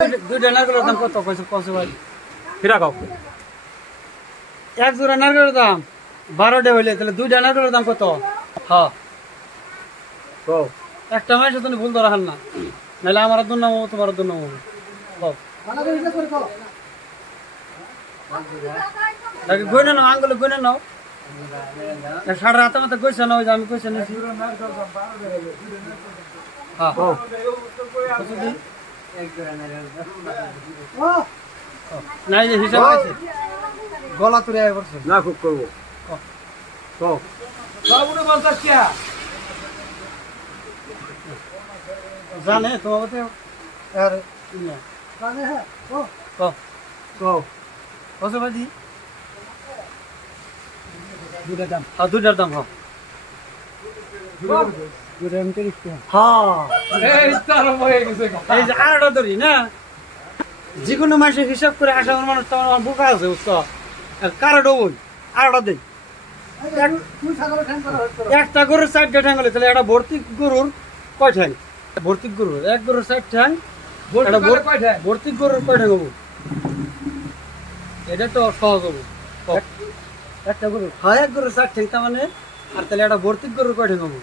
দুইটা নারকেলের দাম কত কইছো ভাই ফিরা কাও এক জোড়া নারকেলের দাম 12টা হইলে তাহলে দুইটা নারকেলের দাম কত হ্যাঁ কও একটা মাসে তুমি ভুল ধরা হান না নাহলে আমার দুন নাম তোমার দুন নাম কও মানে হিসাব করে কও আগে গয়না নাও আঙ্গুলে গয়না নাও সাড়ে রাতে মতো কইছ না ওই যে আমি কইছ না হ্যাঁ নাই যে হিসাব আছে গলা তুলে আয় পড়ছে না খুব করব কও বাবুরে বলতাছ কি জানে তোমাকে আর জানে হ্যাঁ কও কও কত বাজি দুটার দাম হ্যাঁ দুটার দাম হ্যাঁ দুটার দাম তিরিশ এই যে আড়াটা ধরি না যে কোনো মাসে হিসাব করে আসা মানুষ তো আমার বোকা আছে বুঝছো কারো ডবল আড়াটা দেই একটা গরুর 4টা ঠ্যাং হলে তাহলে একটা ভর্তি গরুর কয় ঠ্যাং ভর্তি গরুর এক গরুর 4 ঠ্যাং ভর্তি গরুর কয় ঠ্যাং হবো এটা তো সহজ হবো একটা গরু হ্যাঁ এক গরুর 4 ঠ্যাং তার মানে আর তাহলে একটা ভর্তি গরুর কয় ঠ্যাং হবো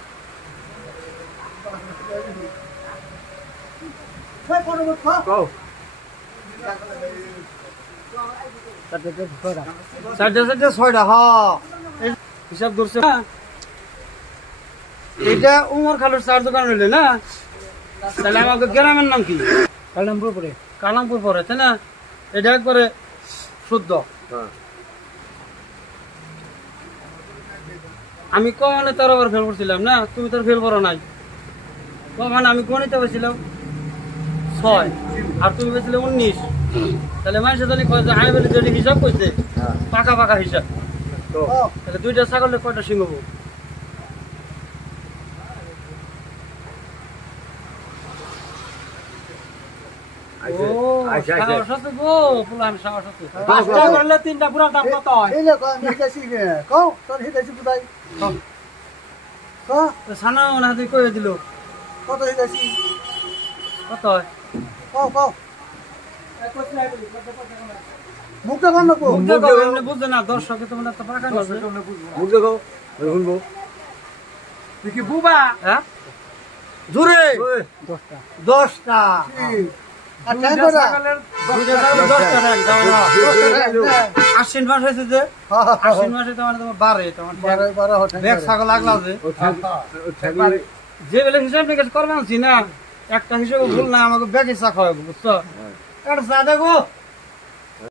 হিসাব ধরছে এটা উমর খালুর চার দোকান হইলে না তাহলে আমাকে গ্রামের নাম কি কালামপুর পরে তাই না এটা একবারে শুদ্ধ আমি কমানে 13 বার ফেল করছিলাম না তুমি তো ফেল করো নাই কমানে আমি গণিতে বসছিলাম 6 আর তুমি বলছিলে 19 তাহলে মানুষের জানি কয় যে আমি বলি যদি হিসাব কইছে পাকা পাকা হিসাব তাহলে দুইটা ছাগলের কয়টা সিং হবো তিনটা পুরা দাম কত সানা ওনাদের কয়ে দিল কত কত বুঝছে না দর্শকে তোমার একটা পাকা তুই কি বুবা হ্যাঁ জোরে 10টা আশ্বিন মাস হয়েছে যে আশ্বিন মাসে তোমার বাড়ে তোমার ছাগল লাগলা যে বেলে হিসাব নিকাশ করবানছি না একটা হিসাবে ভুল না আমাকে ব্যাগে চা খাওয়াবো বুঝছো একটা চা দেখো